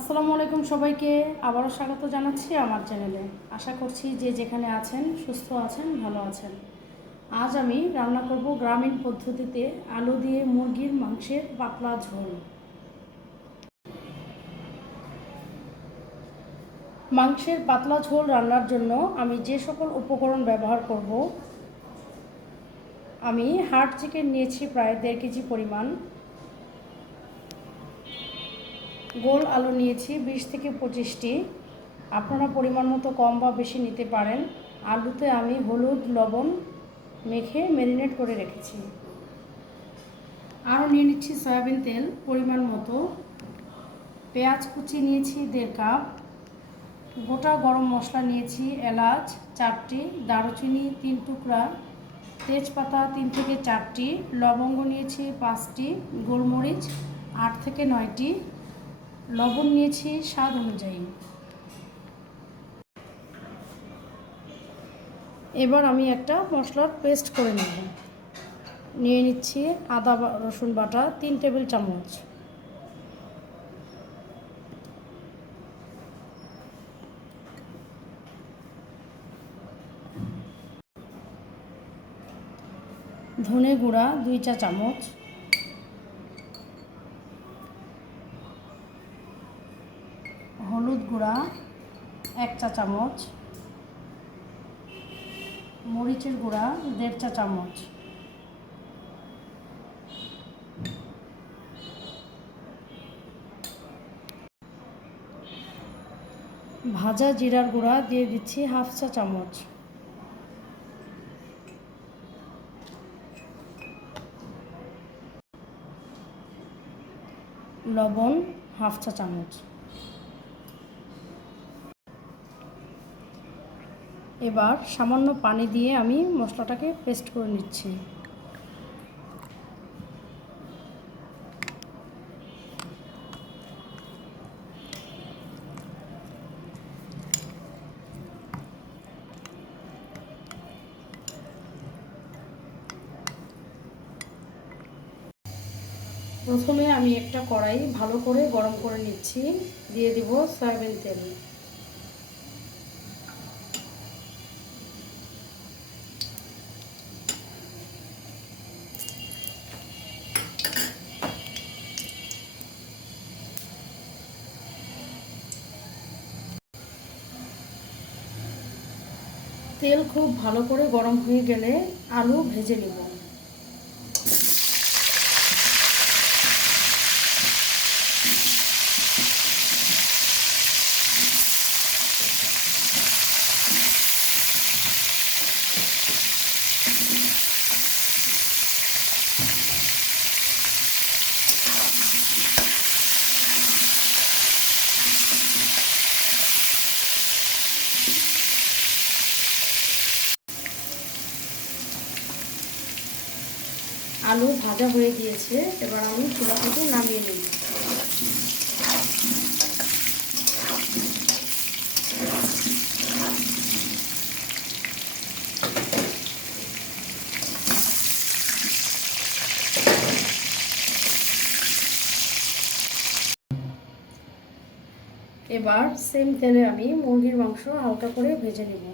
আসসালামু আলাইকুম সবাইকে। আবারও স্বাগত জানাচ্ছি আমার চ্যানেলে। আশা করছি যে যেখানে আছেন, সুস্থ আছেন, ভালো আছেন। আজ আমি রান্না করব গ্রামীণ পদ্ধতিতে আলু দিয়ে মুরগির মাংসের পাতলা ঝোল। মাংসের পাতলা ঝোল রান্নার জন্য আমি যে সকল উপকরণ ব্যবহার করব, আমি হার্ড চিকেন নিয়েছি প্রায় দেড় কেজি পরিমাণ। গোল আলু নিয়েছি, বিশ থেকে পঁচিশটি। আপনারা পরিমাণ মতো কম বা বেশি নিতে পারেন। আলুতে আমি হলুদ, লবণ মেখে ম্যারিনেট করে রেখেছি। আরও নিয়ে নিচ্ছি সয়াবিন তেল পরিমাণ মতো। পেঁয়াজ কুচি নিয়েছি দেড় কাপ। গোটা গরম মশলা নিয়েছি এলাচ চারটি, দারুচিনি তিন টুকরা, তেজপাতা তিন থেকে চারটি, লবঙ্গ নিয়েছি পাঁচটি, গোলমরিচ আট থেকে নয়টি লবণ নিয়েছি, স্বাদ অনুযায়ী। এবার আমি একটা মশলার পেস্ট করে নেব। নিয়ে নিচ্ছি আদা রসুন বাটা, তিন টেবিল চামচ। ধনে গুঁড়া, দুই চা চামচ। গুঁড়া, এক চা চামচ, মরিচের গুঁড়া, দেড় চা চামচ। ভাজা জিরার গুঁড়া দিয়ে দিচ্ছি হাফ চা চামচ। লবণ হাফ চা চামচ। এবার সামান্য পানি দিয়ে আমি মশলাটাকে পেস্ট করে নিচ্ছি। প্রথমে আমি একটা কড়াই ভালো করে গরম করে নিচ্ছি। দিয়ে দিব সয়াবিন তেল। তেল খুব ভালো করে গরম হয়ে গেলে আলু ভেজে নিব। আলু ভাজা হয়ে গিয়েছে, এবার আমি চুলা থেকে নামিয়ে নিই এবার সেম তেলে আমি মুরগির মাংস হালকা করে ভেজে নেব।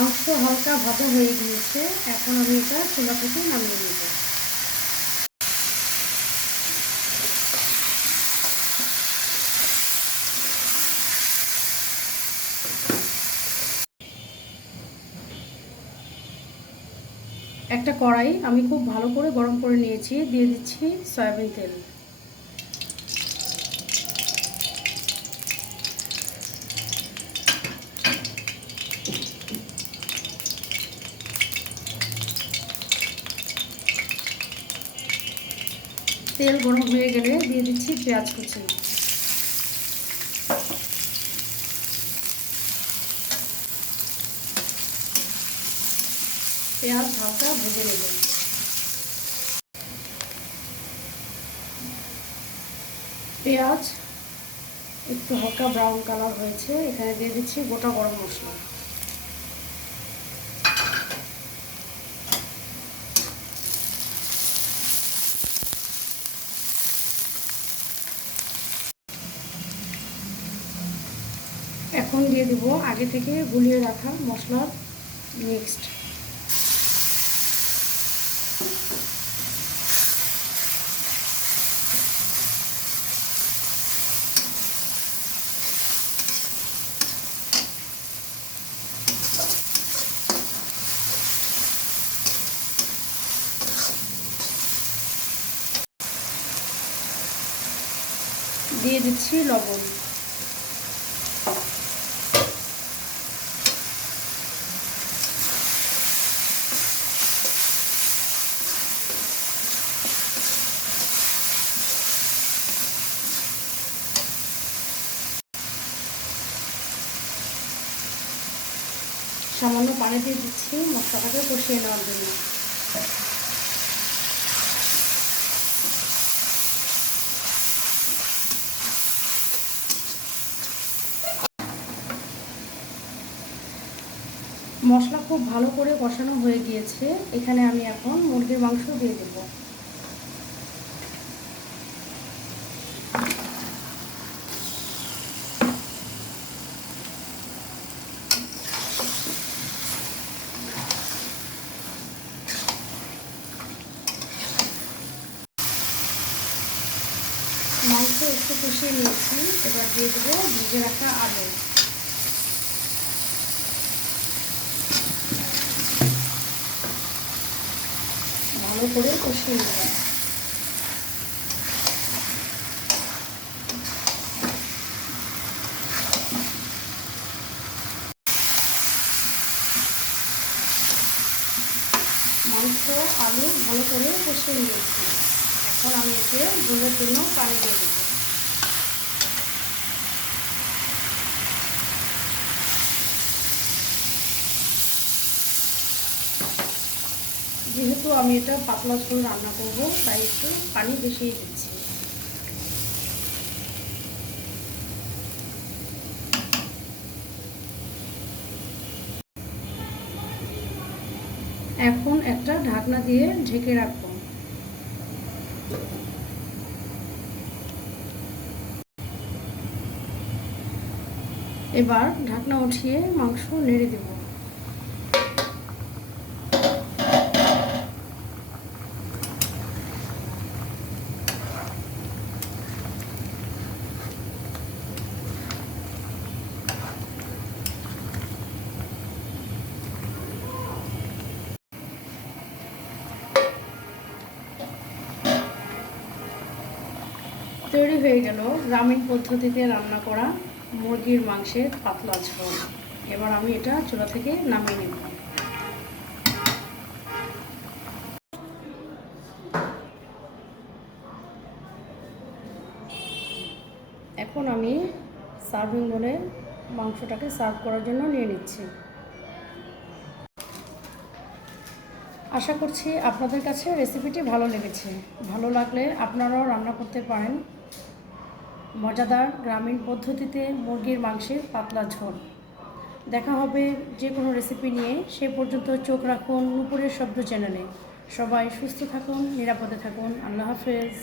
মাংস হালকা ভাজা হয়ে গিয়েছে। এখন আমি এটা চুলা থেকে নামিয়ে নেব। একটা কড়াই আমি খুব ভালো করে গরম করে নিয়েছি। দিয়ে দিচ্ছি সয়াবিন তেল। তেল গরম হয়ে গেলে দিয়ে দিচ্ছি পেঁয়াজ কুচি। পেঁয়াজ হালকা ভেজে নেব। পেঁয়াজ একটু হালকা ব্রাউন কালার হয়েছে, এখানে দিয়ে দিচ্ছি গোটা গরম মশলা। এখন দিয়ে দেব আগে থেকে গুলিয়ে রাখা মশলার মিক্সড দিয়ে দিচ্ছি লবণ। সামান্য পানি দিয়ে দিচ্ছি, মশলাটাকে কষিয়ে নেওয়ার জন্য। মশলা খুব ভালো করে কষানো হয়ে গিয়েছে। এখানে আমি এখন মুরগির মাংস দিয়ে দেব। মাংস একটু কষিয়ে নিয়েছি, এবার দিয়ে দেবো ভিজে রাখা আলু। ভালো করে কষিয়ে নেব। মাংস, আলু ভালো করে কষিয়ে নিয়েছি। এখন আমি এতে ঝোলের জন্য পানি দিয়ে দেবো। যেহেতু আমি এটা পাতলা ঝোল রান্না করব, তাই একটু পানি বেশিই দিচ্ছি। এখন একটা ঢাকনা দিয়ে ঢেকে রাখব। এবার ঢাকনা উঠিয়ে মাংস নেড়ে দেবো। তৈরি হয়ে গেল গ্রামীণ পদ্ধতিতে রান্না করা মুরগির মাংসের পাতলা ঝোল। এবার আমি এটা চুলা থেকে নামিয়ে নেব। এখন আমি সার্ভিং বলে মাংসটাকে সার্ভ করার জন্য নিয়ে নিচ্ছি। আশা করছি আপনাদের কাছে রেসিপিটি ভালো লেগেছে। ভালো লাগলে আপনারাও রান্না করতে পারেন। মজাদার গ্রামীণ পদ্ধতিতে মুরগির মাংসের পাতলা ঝোল। দেখা হবে যে কোনো রেসিপি নিয়ে। সে পর্যন্ত চোখ রাখুন নুপুরের শব্দ চ্যানেলে সবাই সুস্থ থাকুন, নিরাপদে থাকুন। আল্লাহ হাফেজ।